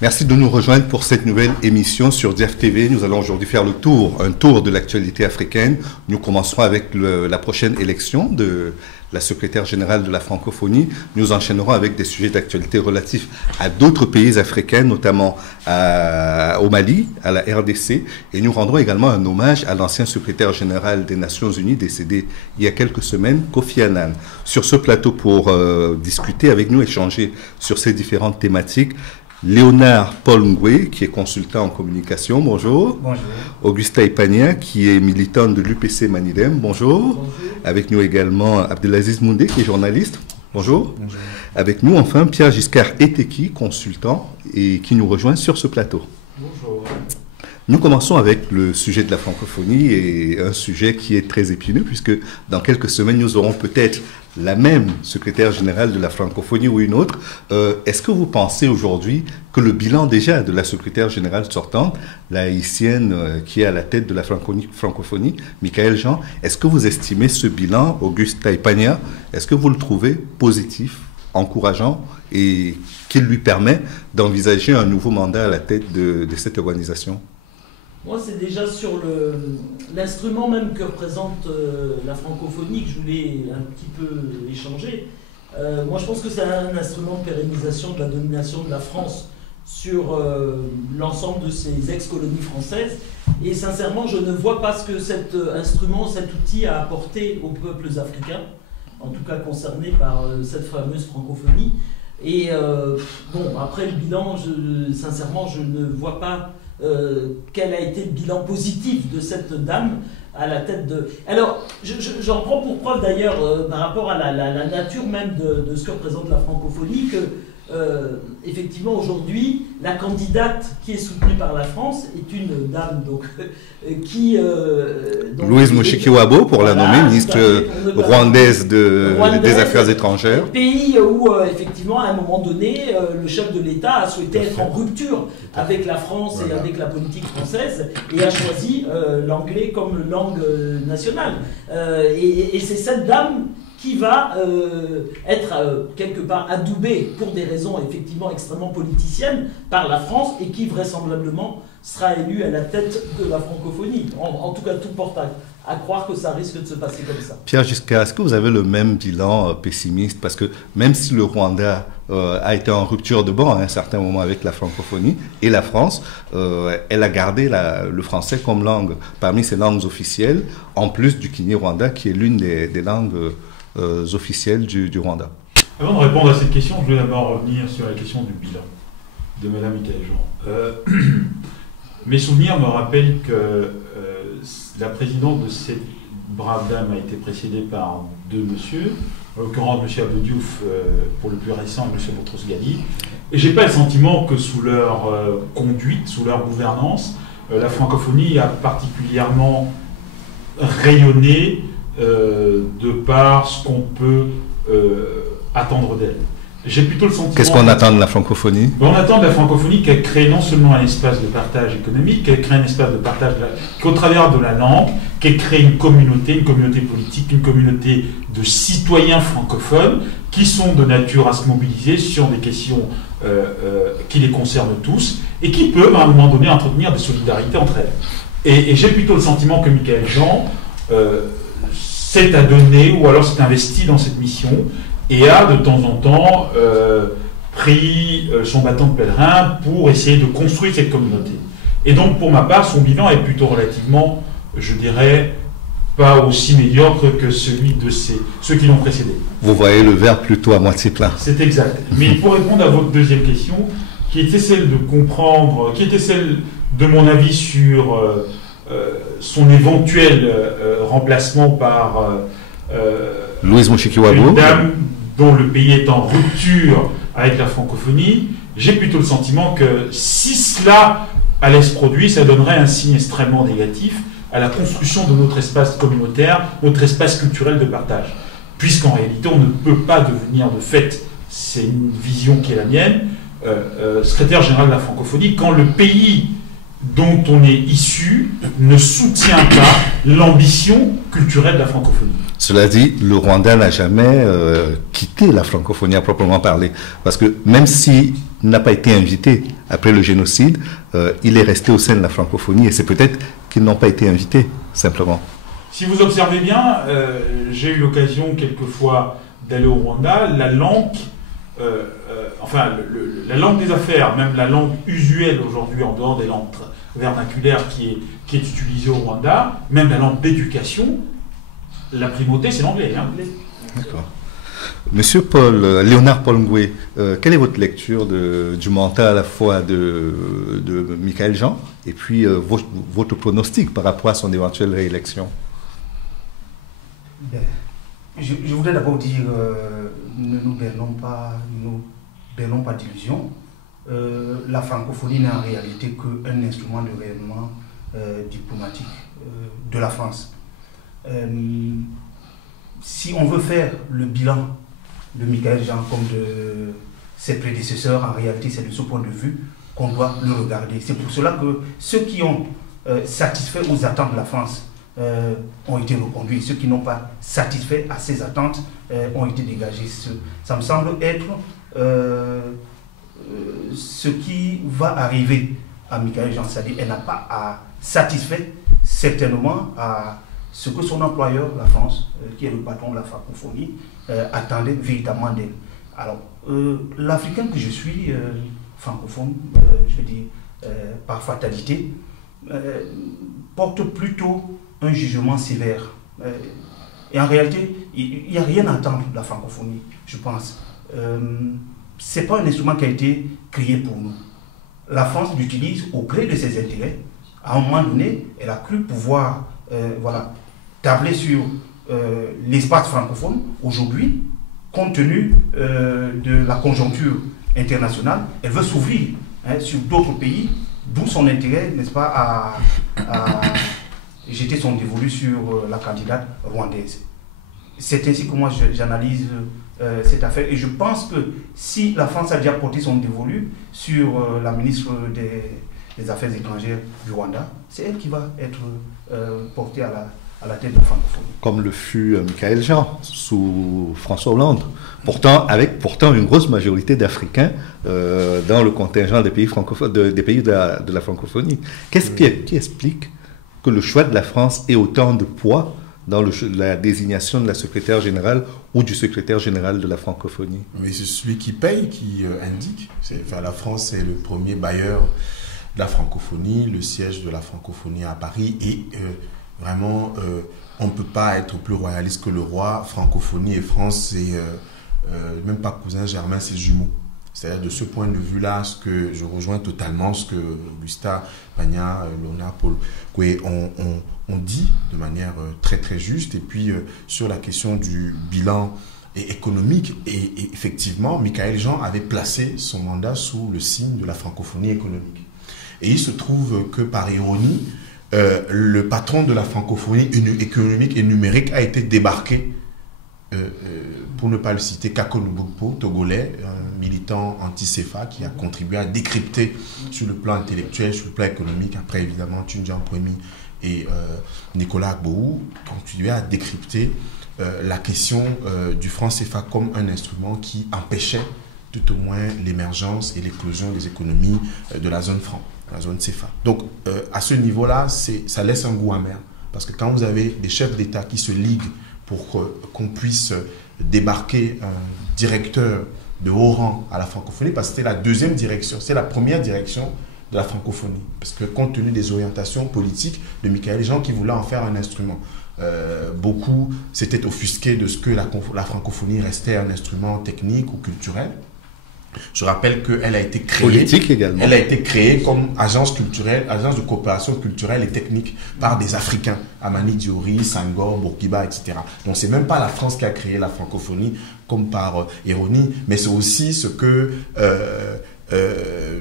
Merci de nous rejoindre pour cette nouvelle émission sur DFTV. Nous allons aujourd'hui faire un tour de l'actualité africaine. Nous commencerons avec la prochaine élection de la secrétaire générale de la francophonie. Nous enchaînerons avec des sujets d'actualité relatifs à d'autres pays africains, notamment au Mali, à la RDC. Et nous rendrons également un hommage à l'ancien secrétaire général des Nations Unies, décédé il y a quelques semaines, Kofi Annan. Sur ce plateau pour discuter avec nous, échanger sur ces différentes thématiques, Léonard Paul Ngwe, qui est consultant en communication, bonjour. Bonjour. Augusta Ipania, qui est militant de l'UPC Manidem, bonjour. Bonjour. Avec nous également Abdelaziz Moundé, qui est journaliste, bonjour. Bonjour. Avec nous enfin Pierre Giscard Eteki, consultant, et qui nous rejoint sur ce plateau. Bonjour. Nous commençons avec le sujet de la francophonie, et un sujet qui est très épineux, puisque dans quelques semaines, nous aurons peut-être la même secrétaire générale de la francophonie ou une autre. Est-ce que vous pensez aujourd'hui que le bilan déjà de la secrétaire générale sortante, la haïtienne qui est à la tête de la francophonie, Michaël Jean, est-ce que vous estimez ce bilan, Auguste Taipania, est-ce que vous le trouvez positif, encourageant et qu'il lui permet d'envisager un nouveau mandat à la tête de cette organisation? Moi, c'est déjà sur l'instrument même que représente la francophonie que je voulais un petit peu échanger. Moi, je pense que c'est un instrument de pérennisation de la domination de la France sur l'ensemble de ses ex-colonies françaises. Et sincèrement, je ne vois pas ce que cet instrument, cet outil a apporté aux peuples africains, en tout cas concernés par cette fameuse francophonie. Et bon, après le bilan, sincèrement, je ne vois pas quel a été le bilan positif de cette dame à la tête de... Alors, j'en prends pour preuve d'ailleurs, par rapport à la nature même de ce que représente la francophonie, que effectivement aujourd'hui, la candidate qui est soutenue par la France est une dame donc, qui... Louise Mushikiwabo, pour la nommer, ministre rwandaise des Affaires étrangères. Pays où, effectivement, à un moment donné, le chef de l'État a souhaité être en rupture avec la France et avec la politique française et a choisi l'anglais comme langue nationale. Et c'est cette dame qui va être quelque part adoubée pour des raisons effectivement extrêmement politiciennes par la France et qui vraisemblablement sera élue à la tête de la francophonie. En tout cas, tout porte à croire que ça risque de se passer comme ça. Pierre Giscard, est-ce que vous avez le même bilan pessimiste? Parce que même si le Rwanda a été en rupture de banc à un certain moment avec la francophonie et la France, elle a gardé le français comme langue parmi ses langues officielles, en plus du Kinyarwanda qui est l'une des langues officielles du Rwanda. Avant de répondre à cette question, je vais d'abord revenir sur la question du bilan de Mme Michaël Jean. Mes souvenirs me rappellent que la présidence de cette brave dame a été précédée par deux messieurs, en l'occurrence M. Abdou Diouf pour le plus récent et M. Boutros Ghali. Et je n'ai pas le sentiment que sous leur conduite, sous leur gouvernance, la francophonie a particulièrement rayonné de par ce qu'on peut attendre d'elle. J'ai plutôt le sentiment... Qu'est-ce qu'on attend de la francophonie? On attend de la francophonie qu'elle crée non seulement un espace de partage économique, qu'elle crée un espace de partage qu'au travers de la langue, qu'elle crée une communauté politique, une communauté de citoyens francophones qui sont de nature à se mobiliser sur des questions qui les concernent tous et qui peuvent à un moment donné entretenir des solidarités entre elles. Et j'ai plutôt le sentiment que Michaël Jean s'est adonné ou alors s'est investi dans cette mission et a de temps en temps pris son bâton de pèlerin pour essayer de construire cette communauté. Et donc pour ma part, son bilan est plutôt relativement, je dirais, pas aussi médiocre que celui de ceux qui l'ont précédé. Vous voyez le verre plutôt à moitié plein. C'est exact. Mais pour répondre à votre deuxième question, qui était celle de comprendre, qui était celle de mon avis sur son éventuel remplacement par Louise Mushikiwabo, une dame dont le pays est en rupture avec la francophonie, j'ai plutôt le sentiment que si cela allait se produire, ça donnerait un signe extrêmement négatif à la construction de notre espace communautaire, notre espace culturel de partage. Puisqu'en réalité, on ne peut pas devenir de fait, c'est une vision qui est la mienne, secrétaire général de la francophonie, quand le pays dont on est issu ne soutient pas l'ambition culturelle de la francophonie. Cela dit, le Rwanda n'a jamais quitté la francophonie à proprement parler. Parce que même s'il n'a pas été invité après le génocide, il est resté au sein de la francophonie. Et c'est peut-être qu'ils n'ont pas été invités, simplement. Si vous observez bien, j'ai eu l'occasion quelquefois d'aller au Rwanda. La langue, la langue des affaires, même la langue usuelle aujourd'hui en dehors des langues vernaculaires qui est utilisée au Rwanda, même la langue d'éducation, la primauté, c'est l'anglais. Hein. D'accord. Monsieur Léonard Paul Ngoué, quelle est votre lecture du mentat à la fois de Michaël Jean et puis votre pronostic par rapport à son éventuelle réélection? Bien. Je voudrais d'abord dire, ne nous bernons pas d'illusions. La francophonie n'est en réalité qu'un instrument de rayonnement diplomatique de la France. Si on veut faire le bilan de Michaël Jean comme de ses prédécesseurs, en réalité c'est de ce point de vue qu'on doit le regarder. C'est pour cela que ceux qui ont satisfait aux attentes de la France ont été reconduits. Ceux qui n'ont pas satisfait à ces attentes ont été dégagés. Ça me semble être ce qui va arriver à Michaël Jean. C'est-à-dire qu'elle n'a pas à satisfaire certainement à ce que son employeur, la France, qui est le patron de la francophonie, attendait véritablement d'elle. Alors, l'Africain que je suis, francophone, je veux dire, par fatalité, porte plutôt un jugement sévère. Et en réalité, il n'y a rien à attendre de la francophonie, je pense. Ce n'est pas un instrument qui a été créé pour nous. La France l'utilise au gré de ses intérêts. À un moment donné, elle a cru pouvoir tabler sur l'espace francophone. Aujourd'hui, compte tenu de la conjoncture internationale, elle veut s'ouvrir sur d'autres pays, d'où son intérêt, n'est-ce pas, à jeter son dévolu sur la candidate rwandaise. C'est ainsi que moi j'analyse cette affaire. Et je pense que si la France a déjà porté son dévolu sur la ministre des Affaires étrangères du Rwanda, c'est elle qui va être portée à la tête de la francophonie. Comme le fut Michaël Jean sous François Hollande. Pourtant, avec une grosse majorité d'Africains dans le contingent des pays francophones, des pays de la francophonie. Qu'est-ce qui explique que le choix de la France ait autant de poids dans la désignation de la secrétaire générale ou du secrétaire général de la francophonie? Mais c'est celui qui paye qui indique. La France est le premier bailleur de la francophonie, le siège de la francophonie à Paris, et vraiment, on ne peut pas être plus royaliste que le roi. Francophonie et France, c'est même pas cousin germain, c'est jumeaux. C'est-à-dire, de ce point de vue-là, ce que je rejoins totalement ce que Gustave Pagna, Léonard Paul Ngoué ont dit de manière très très juste. Et puis, sur la question du bilan économique, et effectivement, Michaël Jean avait placé son mandat sous le signe de la francophonie économique. Et il se trouve que, par ironie, le patron de la francophonie économique et numérique a été débarqué, pour ne pas le citer, Kako Nubukpo, togolais, un militant anti-CFA qui a contribué à décrypter sur le plan intellectuel, sur le plan économique, après évidemment Tunjian Poemi et Nicolas Agbohou, contribué à décrypter la question du franc CFA comme un instrument qui empêchait tout au moins l'émergence et l'éclosion des économies de la zone franc, la zone CFA. Donc à ce niveau-là, ça laisse un goût amer, parce que quand vous avez des chefs d'État qui se liguent pour qu'on puisse débarquer un directeur de haut rang à la francophonie, parce que c'était la deuxième direction, c'est la première direction de la francophonie, parce que compte tenu des orientations politiques de Michaël Jean qui voulait en faire un instrument, beaucoup s'étaient offusqués de ce que la francophonie restait un instrument technique ou culturel. Je rappelle qu'elle a été créée, politique également. Elle a été créée comme agence culturelle, agence de coopération culturelle et technique par des Africains, Amani Diori, Senghor, Bourguiba, etc. Donc c'est même pas la France qui a créé la francophonie comme par ironie, mais c'est aussi ce que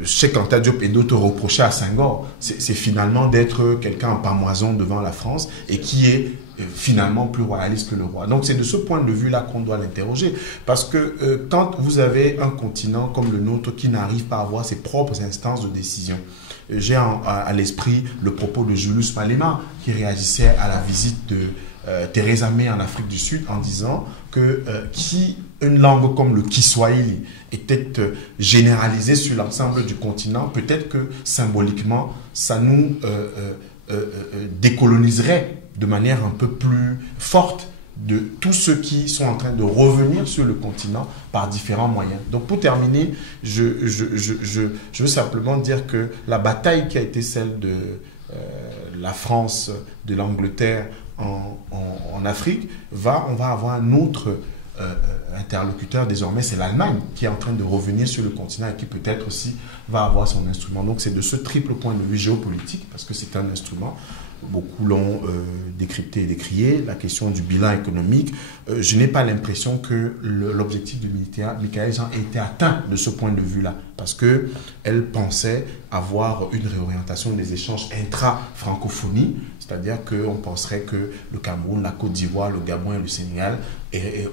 Cheikh Anta Diop et d'autres reprochaient à Senghor. C'est finalement d'être quelqu'un en pamoison devant la France et qui est finalement plus royaliste que le roi. Donc c'est de ce point de vue-là qu'on doit l'interroger. Parce que quand vous avez un continent comme le nôtre qui n'arrive pas à avoir ses propres instances de décision, j'ai à l'esprit le propos de Julius Malema qui réagissait à la visite de Theresa May en Afrique du Sud en disant que une langue comme le Kiswahili était généralisée sur l'ensemble du continent, peut-être que symboliquement, ça nous décoloniserait de manière un peu plus forte de tous ceux qui sont en train de revenir sur le continent par différents moyens. Donc pour terminer, je veux simplement dire que la bataille qui a été celle de la France, de l'Angleterre en Afrique, on va avoir un autre interlocuteur désormais, c'est l'Allemagne qui est en train de revenir sur le continent et qui peut-être aussi va avoir son instrument. Donc c'est de ce triple point de vue géopolitique, parce que c'est un instrument, beaucoup l'ont décrypté et décrié, la question du bilan économique. Je n'ai pas l'impression que l'objectif de Michaëlle Jean ait été atteint de ce point de vue-là, parce qu'elle pensait avoir une réorientation des échanges intra-francophonie, c'est-à-dire qu'on penserait que le Cameroun, la Côte d'Ivoire, le Gabon et le Sénégal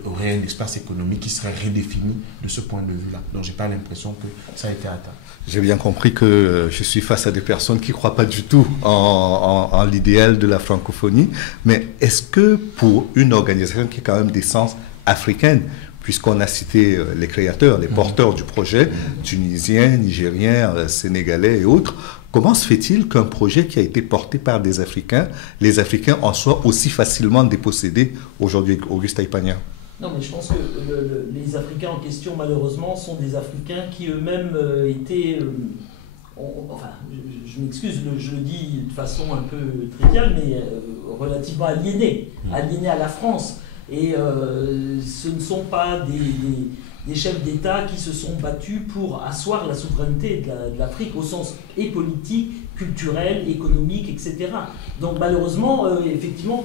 auraient un espace économique qui serait redéfini de ce point de vue-là. Donc je n'ai pas l'impression que ça a été atteint. J'ai bien compris que je suis face à des personnes qui ne croient pas du tout en l'idéal de la francophonie, mais est-ce que pour une organisation qui a quand même d'essence africaine, puisqu'on a cité les créateurs, les porteurs du projet, tunisiens, nigériens, sénégalais et autres, comment se fait-il qu'un projet qui a été porté par des Africains, les Africains en soient aussi facilement dépossédés aujourd'hui, Auguste Aipania? Non, mais je pense que les Africains en question, malheureusement, sont des Africains qui eux-mêmes étaient... enfin, je m'excuse, je le dis de façon un peu triviale, mais relativement aliénés à la France. Et ce ne sont pas des chefs d'État qui se sont battus pour asseoir la souveraineté de l'Afrique au sens et politique, culturel, économique, etc. Donc malheureusement, effectivement,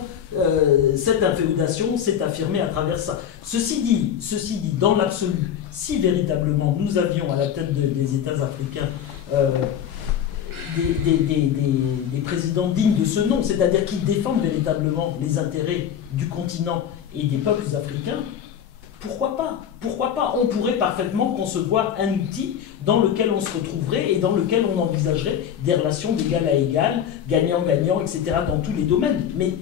cette inféodation s'est affirmée à travers ça. Ceci dit, dans l'absolu, si véritablement nous avions à la tête des États africains des présidents dignes de ce nom, c'est-à-dire qui défendent véritablement les intérêts du continent et des peuples africains, pourquoi pas? Pourquoi pas? On pourrait parfaitement concevoir un outil dans lequel on se retrouverait et dans lequel on envisagerait des relations d'égal à égal, gagnant-gagnant, etc., dans tous les domaines. Mais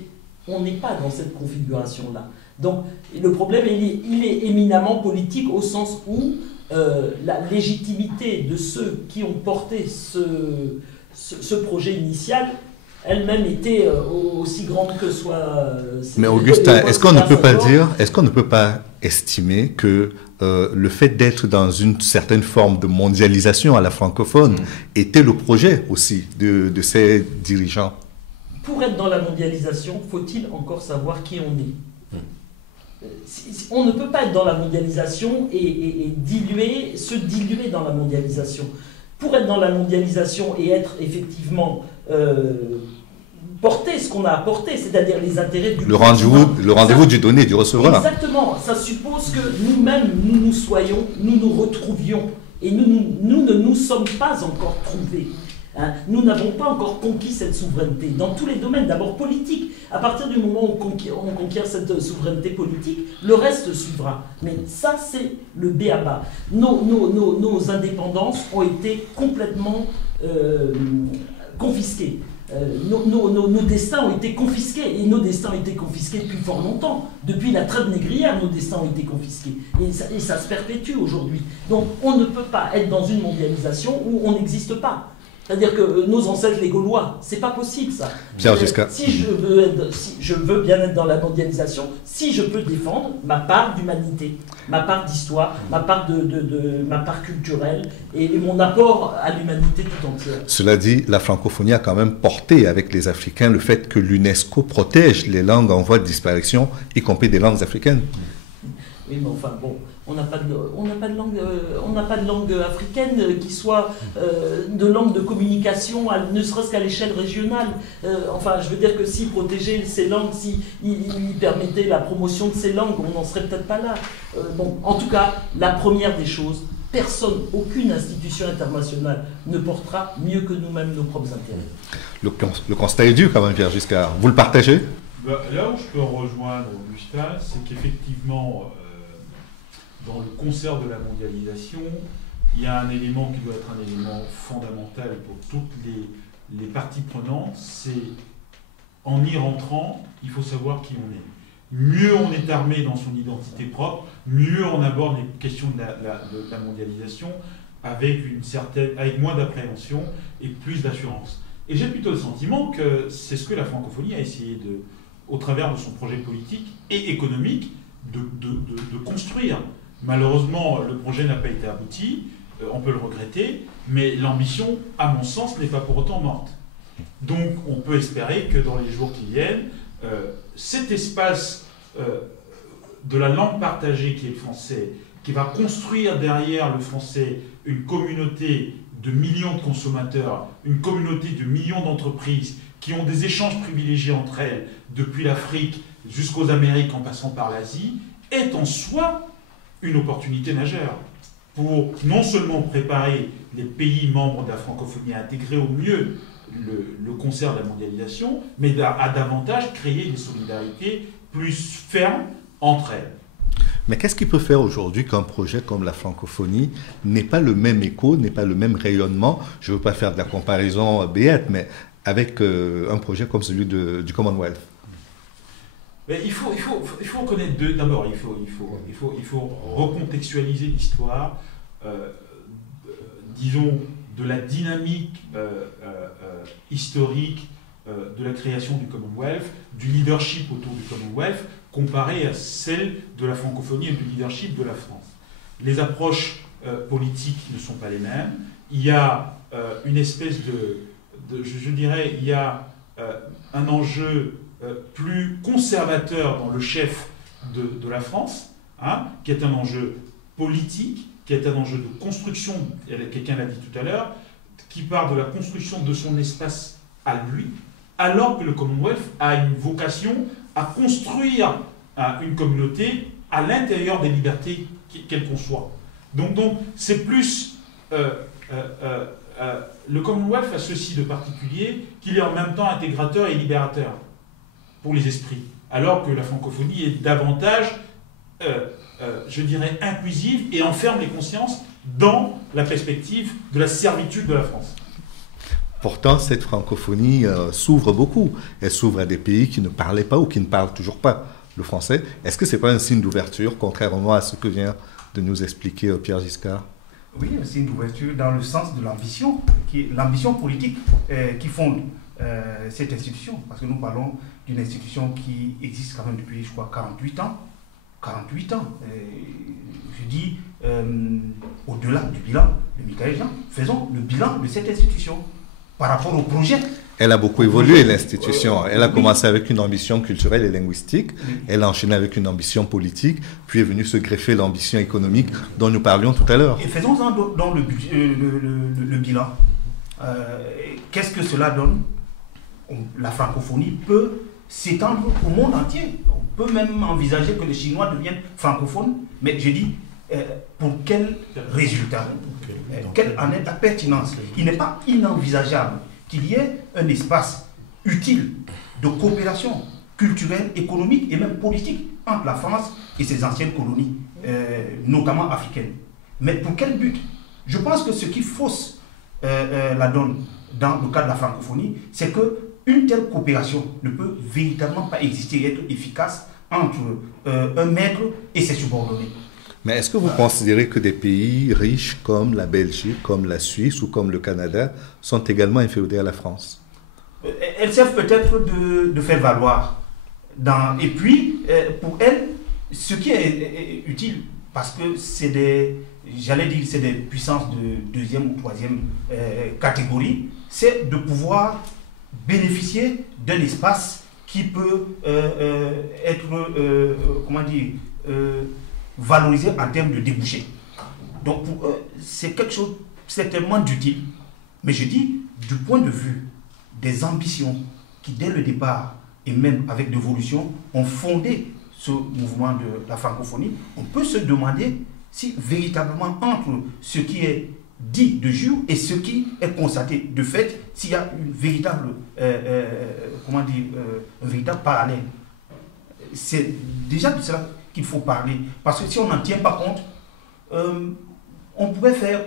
on n'est pas dans cette configuration-là. Donc le problème, il est éminemment politique au sens où la légitimité de ceux qui ont porté ce projet initial elle-même était aussi grande que soit... Mais Augustin, est-ce qu'on ne peut pas estimer que le fait d'être dans une certaine forme de mondialisation à la francophone était le projet aussi de ces dirigeants? Pour être dans la mondialisation, faut-il encore savoir qui on est? On ne peut pas être dans la mondialisation et se diluer dans la mondialisation. Pour être dans la mondialisation et être effectivement... porter ce qu'on a apporté, c'est-à-dire les intérêts du continent. Le rendez-vous du donné, du receveur. Exactement. Ça suppose que nous-mêmes, nous nous retrouvions. Et nous ne nous sommes pas encore trouvés. Hein. Nous n'avons pas encore conquis cette souveraineté. Dans tous les domaines, d'abord politique. À partir du moment où on conquiert cette souveraineté politique, le reste suivra. Mais ça, c'est le b.a.-ba. Nos indépendances ont été complètement confisquées. Nos destins ont été confisqués, et nos destins ont été confisqués depuis fort longtemps. Depuis la traite négrière, nos destins ont été confisqués. Et ça se perpétue aujourd'hui. Donc on ne peut pas être dans une mondialisation où on n'existe pas. C'est-à-dire que nos ancêtres, les Gaulois, c'est pas possible ça. Si je veux bien être dans la mondialisation, si je peux défendre ma part d'humanité, ma part d'histoire, ma part culturelle et mon apport à l'humanité tout entière. Cela dit, la francophonie a quand même porté avec les Africains le fait que l'UNESCO protège les langues en voie de disparition, y compris des langues africaines. Oui, mais enfin bon, on n'a pas de langue africaine qui soit de langue de communication, ne serait-ce qu'à l'échelle régionale. Enfin, je veux dire que si protéger ces langues, si il permettait la promotion de ces langues, on n'en serait peut-être pas là. Bon, en tout cas, la première des choses, personne, aucune institution internationale ne portera mieux que nous-mêmes nos propres intérêts. Le constat est dur quand même, Pierre Giscard. Vous le partagez? Là où je peux rejoindre Augustin, c'est qu'effectivement, dans le concert de la mondialisation, il y a un élément qui doit être un élément fondamental pour toutes les parties prenantes, c'est en y rentrant, il faut savoir qui on est. Mieux on est armé dans son identité propre, mieux on aborde les questions de la mondialisation avec moins d'appréhension et plus d'assurance. Et j'ai plutôt le sentiment que c'est ce que la francophonie a essayé au travers de son projet politique et économique, de construire. Malheureusement, le projet n'a pas été abouti, on peut le regretter, mais l'ambition, à mon sens, n'est pas pour autant morte. Donc on peut espérer que dans les jours qui viennent, cet espace de la langue partagée qui est le français, qui va construire derrière le français une communauté de millions de consommateurs, une communauté de millions d'entreprises qui ont des échanges privilégiés entre elles, depuis l'Afrique jusqu'aux Amériques en passant par l'Asie, est en soi une opportunité majeure pour non seulement préparer les pays membres de la francophonie à intégrer au mieux le concert de la mondialisation, mais à davantage créer des solidarités plus fermes entre elles. Mais qu'est-ce qui peut faire aujourd'hui qu'un projet comme la francophonie n'ait pas le même écho, n'ait pas le même rayonnement? Je ne veux pas faire de la comparaison béate, mais avec un projet comme celui du Commonwealth. Mais il faut reconnaître d'abord, il faut recontextualiser l'histoire, disons, de la dynamique historique de la création du Commonwealth, du leadership autour du Commonwealth, comparé à celle de la francophonie et du leadership de la France. Les approches politiques ne sont pas les mêmes. Il y a une espèce je dirais, il y a un enjeu plus conservateur dans le chef de la France, qui est un enjeu politique, qui est un enjeu de construction, quelqu'un l'a dit tout à l'heure, qui part de la construction de son espace à lui, alors que le Commonwealth a une vocation à construire une communauté à l'intérieur des libertés qu'elle conçoit. Donc c'est plus... le Commonwealth a ceci de particulier qu'il est en même temps intégrateur et libérateur pour les esprits, alors que la francophonie est davantage, je dirais, inclusive et enferme les consciences dans la perspective de la servitude de la France. Pourtant, cette francophonie s'ouvre beaucoup. Elle s'ouvre à des pays qui ne parlaient pas ou qui ne parlent toujours pas le français. Est-ce que ce n'est pas un signe d'ouverture, contrairement à ce que vient de nous expliquer Pierre Giscard? Oui, un signe d'ouverture dans le sens de l'ambition, l'ambition politique qui fonde cette institution. Parce que nous parlons d'une institution qui existe quand même depuis, je crois, 48 ans. 48 ans. Je dis, au-delà du bilan de Michaël Jean, faisons le bilan de cette institution par rapport au projet. Elle a beaucoup évolué, l'institution. Elle a commencé avec une ambition culturelle et linguistique. Elle a enchaîné avec une ambition politique. Puis est venue se greffer l'ambition économique dont nous parlions tout à l'heure. Et faisons-en dans le bilan. Qu'est-ce que cela donne? La francophonie peut s'étendre au monde entier. On peut même envisager que les Chinois deviennent francophones. Mais je dis, pour quel résultat? Quelle en est la pertinence? Il n'est pas inenvisageable qu'il y ait un espace utile de coopération culturelle, économique et même politique entre la France et ses anciennes colonies, notamment africaines. Mais pour quel but? Je pense que ce qui fausse la donne dans le cas de la francophonie, c'est qu'une telle coopération ne peut véritablement pas exister et être efficace entre un maître et ses subordonnés. Mais est-ce que vous considérez que des pays riches comme la Belgique, comme la Suisse ou comme le Canada sont également inférieurs à la France? Elles servent peut-être de faire valoir. Et puis, pour elles, ce qui est utile, parce que c'est des puissances de deuxième ou troisième catégorie, c'est de pouvoir bénéficier d'un espace qui peut être, valorisé en termes de débouchés. Donc, c'est quelque chose certainement d'utile. Mais je dis, du point de vue des ambitions qui, dès le départ, et même avec l'évolution, ont fondé ce mouvement de la francophonie, on peut se demander si véritablement entre ce qui est dit de jure et ce qui est constaté de fait, s'il y a une véritable, un véritable parallèle. C'est déjà de cela qu'il faut parler. Parce que si on n'en tient pas compte, on pourrait faire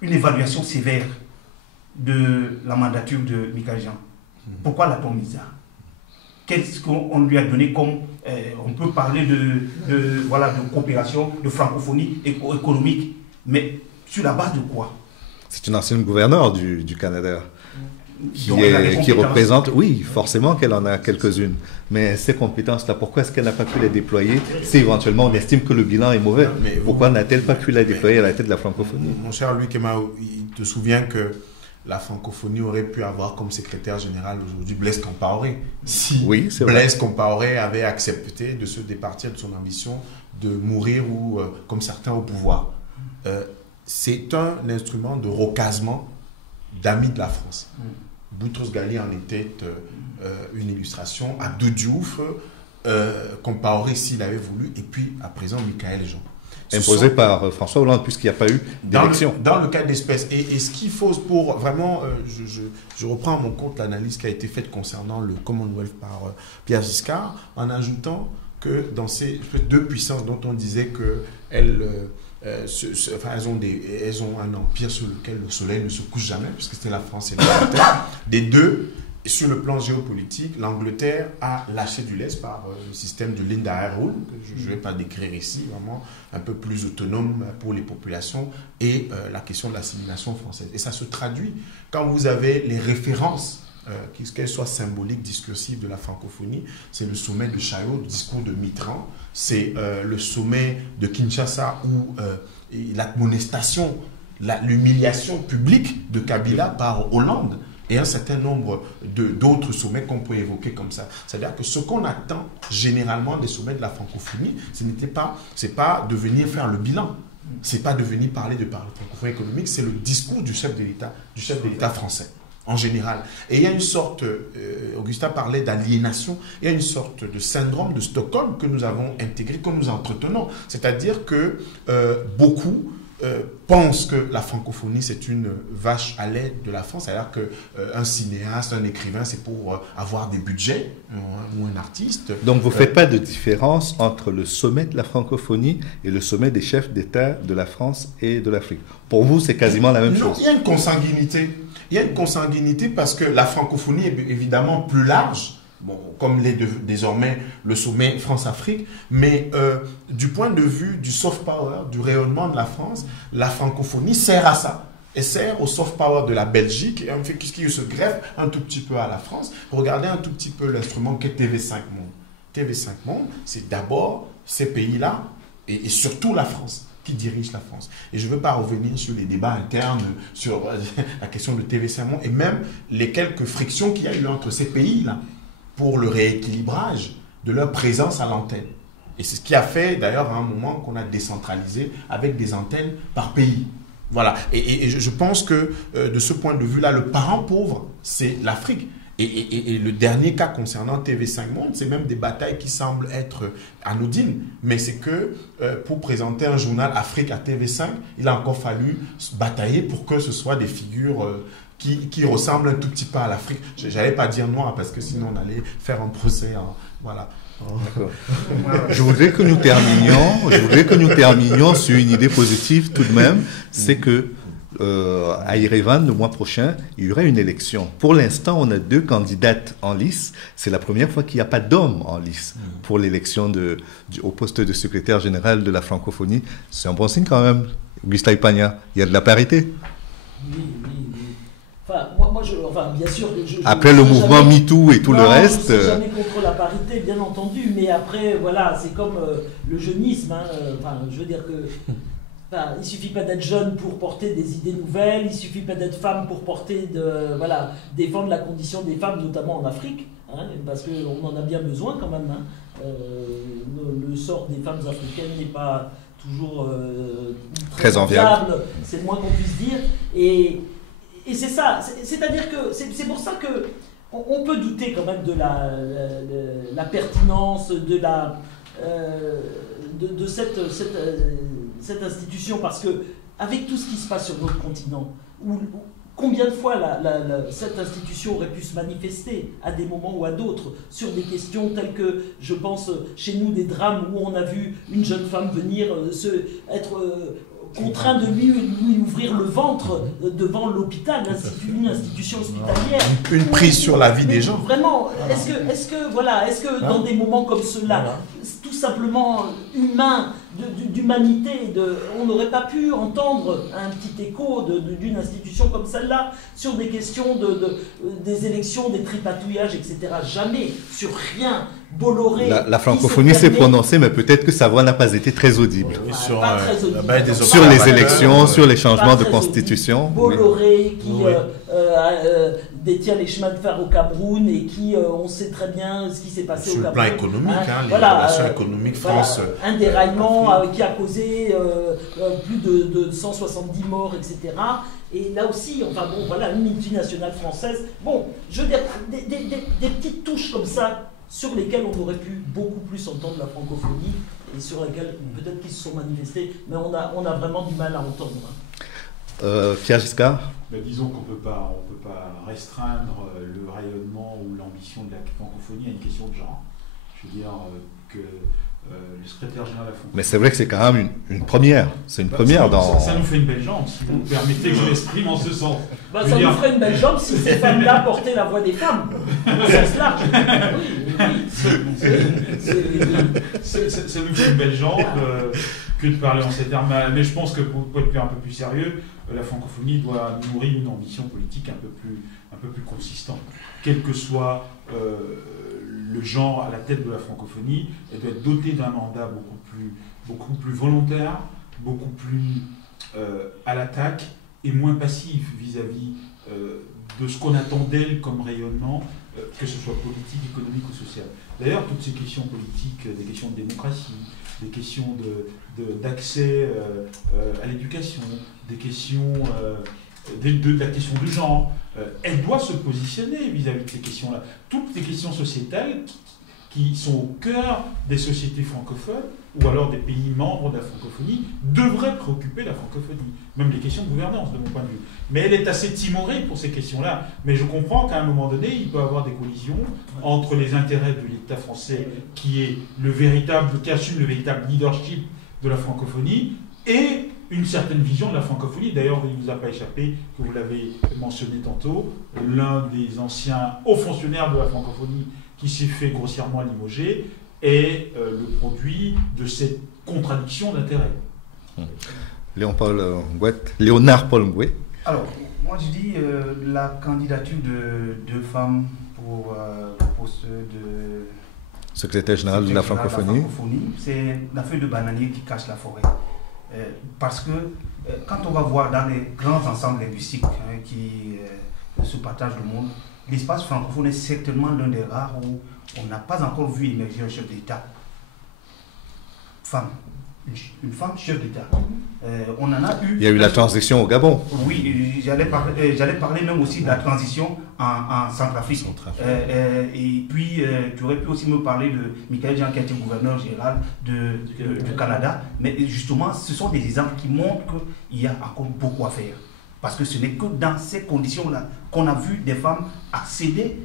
une évaluation sévère de la mandature de Michaël Jean. Pourquoi l'a-t-on mis là? Qu'est-ce qu'on lui a donné comme... on peut parler de coopération, de francophonie économique, mais sur la base de quoi? C'est une ancienne gouverneure du Canada qui représente... Oui, forcément qu'elle en a quelques-unes. Mais ces compétences-là, pourquoi est-ce qu'elle n'a pas pu les déployer si éventuellement on estime que le bilan est mauvais? Pourquoi n'a-t-elle pas pu les déployer à la tête de la francophonie? Mon cher Louis Kema, il te souvient que la francophonie aurait pu avoir comme secrétaire général aujourd'hui Blaise Compaoré. Si oui, Blaise Compaoré avait accepté de se départir de son ambition de mourir ou comme certains au pouvoir. C'est un instrument de recasement d'amis de la France. Boutros Ghali en était une illustration. Abdou Diouf, Compaoré s'il avait voulu, et puis à présent Michaël Jean. Imposé par François Hollande, puisqu'il n'y a pas eu d'élection. Dans le cas d'espèce. Et ce qu'il faut pour vraiment, je reprends à mon compte l'analyse qui a été faite concernant le Commonwealth par Pierre Giscard, en ajoutant que dans ces deux puissances dont on disait qu'elles elles ont un empire sur lequel le soleil ne se couche jamais, puisque c'était la France et l'Angleterre, des deux, sur le plan géopolitique, l'Angleterre a lâché du lest par le système de l'Inda Air Rule, que je ne vais pas décrire ici, vraiment un peu plus autonome pour les populations, et la question de l'assimilation française. Et ça se traduit quand vous avez les références, qu'elles soient symboliques, discursives de la francophonie. C'est le sommet de Chaillot, le discours de Mitterrand, c'est le sommet de Kinshasa où l'admonestation, l'humiliation publique de Kabila par Hollande, et un certain nombre d'autres sommets qu'on peut évoquer comme ça. C'est-à-dire que ce qu'on attend généralement des sommets de la francophonie, c'est pas de venir faire le bilan, c'est pas de venir parler de francophonie économique, c'est le discours du chef de l'État français en général. Et il y a une sorte, Augustin parlait d'aliénation, il y a une sorte de syndrome de Stockholm que nous avons intégré, que nous entretenons. C'est-à-dire que beaucoup pensent que la francophonie c'est une vache à lait de la France, c'est-à-dire qu'un cinéaste, un écrivain c'est pour avoir des budgets, ou un artiste. Donc vous ne faites pas de différence entre le sommet de la francophonie et le sommet des chefs d'État de la France et de l'Afrique. Pour vous c'est quasiment la même chose. Il y a une consanguinité. Il y a une consanguinité parce que la francophonie est évidemment plus large, bon, comme l'est désormais le sommet France-Afrique, mais du point de vue du soft power, du rayonnement de la France, la francophonie sert à ça. Elle sert au soft power de la Belgique, et qui se greffe un tout petit peu à la France. Regardez un tout petit peu l'instrument qu'est TV5 Monde. TV5 Monde, c'est d'abord ces pays-là, et surtout la France, qui dirige la France. Et je ne veux pas revenir sur les débats internes, sur la question de TV5 Monde, et même les quelques frictions qu'il y a eu entre ces pays-là, pour le rééquilibrage de leur présence à l'antenne. Et c'est ce qui a fait d'ailleurs à un moment qu'on a décentralisé avec des antennes par pays. Voilà. Et je pense que de ce point de vue-là, le parent pauvre, c'est l'Afrique. Et le dernier cas concernant TV5 Monde, c'est même des batailles qui semblent être anodines. Mais c'est que pour présenter un journal Afrique à TV5, il a encore fallu batailler pour que ce soit des figures qui ressemblent un tout petit peu à l'Afrique. Je n'allais pas dire noir parce que sinon on allait faire un procès. Voilà. Je voudrais que nous terminions sur une idée positive tout de même, c'est que à Yerevan, le mois prochain, il y aurait une élection. Pour l'instant, on a 2 candidates en lice. C'est la première fois qu'il n'y a pas d'homme en lice pour l'élection au poste de secrétaire général de la francophonie. C'est un bon signe quand même, Augustin Ipagna. Il y a de la parité. Oui. Enfin, bien sûr... Après le mouvement MeToo et tout le reste... Je ne suis jamais contre la parité, bien entendu, mais après, voilà, c'est comme le jeunisme. Hein, je veux dire que... il ne suffit pas d'être jeune pour porter des idées nouvelles, il ne suffit pas d'être femme pour défendre la condition des femmes, notamment en Afrique, hein, parce qu'on en a bien besoin quand même. Hein. Le sort des femmes africaines n'est pas toujours très enviable, c'est le moins qu'on puisse dire. Et c'est ça, c'est-à-dire que c'est pour ça que on peut douter quand même de la pertinence de cette institution, parce que avec tout ce qui se passe sur notre continent, où combien de fois cette institution aurait pu se manifester à des moments ou à d'autres sur des questions telles que, je pense, chez nous, des drames où on a vu une jeune femme venir être contraint de lui ouvrir le ventre devant l'hôpital, une institution hospitalière. Une prise sur la vie des gens. Vraiment, est-ce que dans des moments comme ceux-là, tout simplement humain, d'humanité, on n'aurait pas pu entendre un petit écho d'une institution comme celle-là sur des questions des élections, des tripatouillages, etc. Jamais, sur rien. Bolloré. La francophonie s'est prononcée, mais peut-être que sa voix n'a pas été très audible. Sur les élections, sur les changements de constitution. Bolloré qui détient les chemins de fer au Cameroun et qui, on sait très bien ce qui s'est passé au Cameroun. Sur le plan économique, les relations économiques France. Un déraillement qui a causé plus de 170 morts, etc. Et là aussi, une multinationale française. Bon, je veux dire, des petites touches comme ça, sur lesquelles on aurait pu beaucoup plus entendre la francophonie et sur lesquelles peut-être qu'ils se sont manifestés, mais on a vraiment du mal à entendre. Pierre Giscard ? Disons qu'on ne peut pas restreindre le rayonnement ou l'ambition de la francophonie à une question de genre. Je veux dire que le secrétaire général de la francophonie... Mais c'est vrai que c'est quand même une première. C'est une première dans... Ça nous fait une belle jambe, si vous me permettez que je m'exprime en ce sens. Ça nous ferait une belle jambe si ces femmes-là portaient la voix des femmes, au sens large. Ça nous fait une belle jambe que de parler en ces termes. Mais je pense que pour être un peu plus sérieux, la francophonie doit nourrir une ambition politique un peu plus consistante. Quel que soit le genre à la tête de la francophonie, elle doit être dotée d'un mandat beaucoup plus volontaire, beaucoup plus à l'attaque et moins passif vis-à-vis de ce qu'on attend d'elle comme rayonnement, que ce soit politique, économique ou social. D'ailleurs, toutes ces questions politiques, des questions de démocratie, des questions d'accès à l'éducation, des questions de la question du genre, elle doit se positionner vis-à-vis de ces questions-là. Toutes les questions sociétales qui sont au cœur des sociétés francophones ou alors des pays membres de la francophonie devraient préoccuper la francophonie. Même les questions de gouvernance, de mon point de vue. Mais elle est assez timorée pour ces questions-là. Mais je comprends qu'à un moment donné, il peut y avoir des collisions entre les intérêts de l'État français, qui assume le véritable leadership de la francophonie, et une certaine vision de la francophonie. D'ailleurs, il ne vous a pas échappé, que vous l'avez mentionné tantôt, l'un des anciens hauts fonctionnaires de la francophonie qui s'est fait grossièrement limoger est le produit de cette contradiction d'intérêts. Léonard Paul Ngouet. Alors, moi je dis la candidature de deux femmes pour le poste de secrétaire général de la francophonie, c'est la feuille de bananier qui cache la forêt. Parce que quand on va voir dans les grands ensembles linguistiques qui se partagent le monde, l'espace francophone est certainement l'un des rares où on n'a pas encore vu émerger un chef d'État. Une femme chef d'État. On en a eu. Il y a eu la transition au Gabon. Oui, j'allais parler même aussi de la transition en Centrafrique. Et puis, tu aurais pu aussi me parler de Michael Jean, qui a été gouverneur général du Canada. Mais justement, ce sont des exemples qui montrent qu'il y a encore beaucoup à faire. Parce que ce n'est que dans ces conditions-là qu'on a vu des femmes accéder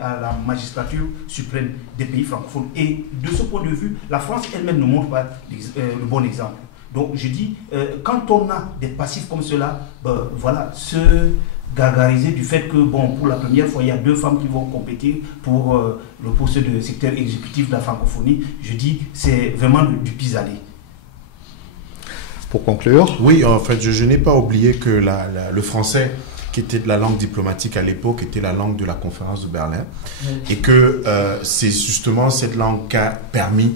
à la magistrature suprême des pays francophones. Et de ce point de vue, la France elle-même ne montre pas le bon exemple. Donc je dis, quand on a des passifs comme cela, se gargariser du fait que, pour la première fois, il y a deux femmes qui vont compétir pour le poste de secrétaire exécutif de la francophonie, je dis, c'est vraiment du pis-aller. Pour conclure. Oui, en fait, je n'ai pas oublié que le français, qui était la langue diplomatique à l'époque, était la langue de la conférence de Berlin. Et que c'est justement cette langue qui a permis,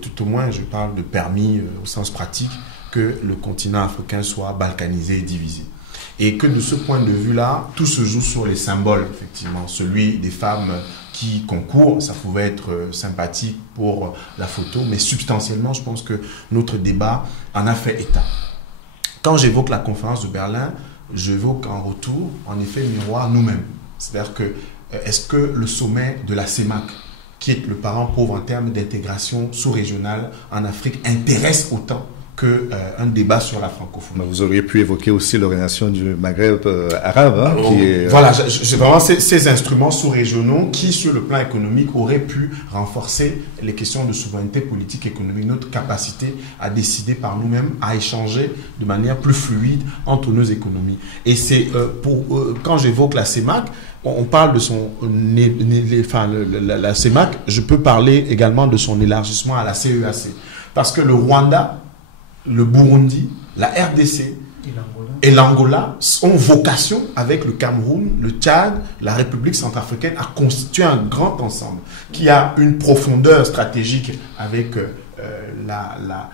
tout au moins, je parle de permis au sens pratique, que le continent africain soit balkanisé et divisé. Et que de ce point de vue-là, tout se joue sur les symboles, effectivement. Celui des femmes qui concourent, ça pouvait être sympathique pour la photo, mais substantiellement, je pense que notre débat en a fait état. Quand j'évoque la conférence de Berlin, j'évoque en retour, en effet, miroir nous-mêmes. C'est-à-dire que, est-ce que le sommet de la CEMAC, qui est le parent pauvre en termes d'intégration sous-régionale en Afrique, intéresse autant qu'un débat sur la francophonie. Vous auriez pu évoquer aussi l'organisation du Maghreb arabe. Hein, qui est, voilà, c'est vraiment ces instruments sous-régionaux qui, sur le plan économique, auraient pu renforcer les questions de souveraineté politique et économique, notre capacité à décider par nous-mêmes, à échanger de manière plus fluide entre nos économies. Et c'est quand j'évoque la CEMAC, on parle de la CEMAC, je peux parler également de son élargissement à la CEAC. Parce que le Rwanda, le Burundi, la RDC et l'Angola ont vocation, avec le Cameroun, le Tchad, la République centrafricaine, à constituer un grand ensemble qui a une profondeur stratégique avec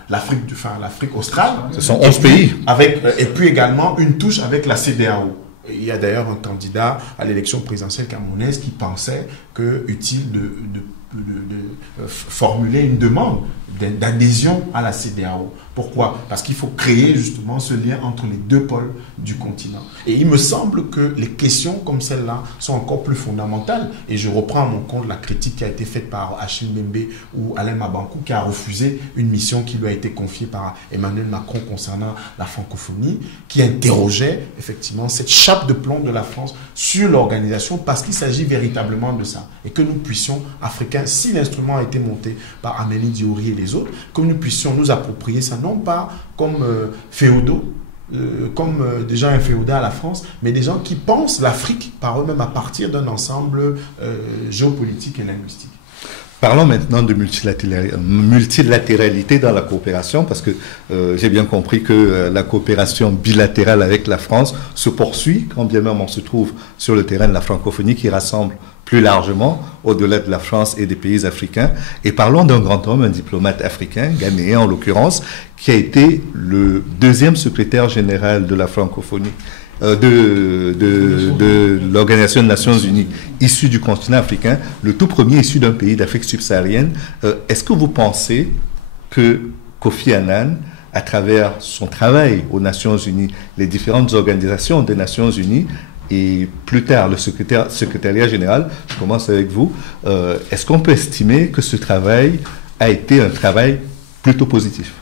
l'Afrique australe. Ce sont 11 pays. Et puis également une touche avec la CEDEAO. Il y a d'ailleurs un candidat à l'élection présidentielle camerounaise qui pensait que utile de formuler une demande d'adhésion à la CEDEAO. Pourquoi? Parce qu'il faut créer justement ce lien entre les deux pôles du continent. Et il me semble que les questions comme celle-là sont encore plus fondamentales. Et je reprends à mon compte la critique qui a été faite par Achille Mbembe ou Alain Mabankou, qui a refusé une mission qui lui a été confiée par Emmanuel Macron concernant la francophonie, qui interrogeait effectivement cette chape de plomb de la France sur l'organisation, parce qu'il s'agit véritablement de ça. Et que nous puissions, Africains, si l'instrument a été monté par Amélie Diori et les autres, que nous puissions nous approprier ça, non pas comme féodaux, comme des gens inféodés à la France, mais des gens qui pensent l'Afrique par eux-mêmes à partir d'un ensemble géopolitique et linguistique. Parlons maintenant de multilatéralité dans la coopération, parce que j'ai bien compris que la coopération bilatérale avec la France se poursuit, quand bien même on se trouve sur le terrain de la francophonie qui rassemble plus largement, au-delà de la France et des pays africains. Et parlons d'un grand homme, un diplomate africain, ghanéen en l'occurrence, qui a été le deuxième secrétaire général de la francophonie, de l'Organisation des Nations Unies, issu du continent africain, le tout premier issu d'un pays d'Afrique subsaharienne. Est-ce que vous pensez que Kofi Annan, à travers son travail aux Nations Unies, les différentes organisations des Nations Unies, et plus tard le secrétariat général, je commence avec vous, est-ce qu'on peut estimer que ce travail a été un travail plutôt positif?